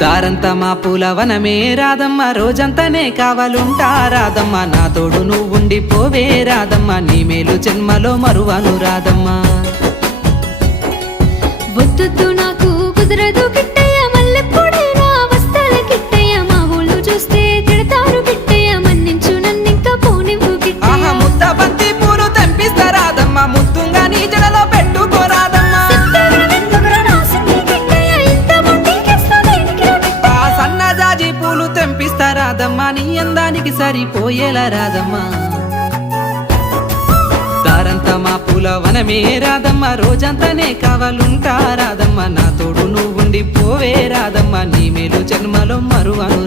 దారంతా మా పూలవనమే రాదమ్మ, రోజంతానే కావాలుంటా రాదమ్మ, నా తోడు నువ్వుండి పోవే రాదమ్మ, నీ మేలు జన్మలో మరువను రాదమ్మ. వద్దొద్దు నాకు కుదరదు కిట్టయ్య, మల్లెప్పుడైనా వస్తాల కిట్టయ్య, మా ఊళ్ళు చూస్తే తిడతారు కిట్టయ్య, మన్నించు నన్నింకా పోనివ్వు కిట్టయ్య. ఆహా ముద్ద బంతి పూలు తెంపిస్తా రాదమ్మ, ముద్దుంగా నీ జడలో పెట్టుకోరాదమ్మ. ఆ సన్నజాజి పూలు తెంపిస్తా రాదమ్మ, నీ అందానికి సరిపోయేలా రాదమ్మ. దారంతా మా పూలవనమే రాదమ్మ, రోజంతానే కావాలుంటా రాదమ్మ, నా తోడు నువ్వుండి పోవే రాదమ్మ, నీ మేలు జన్మలో మరువను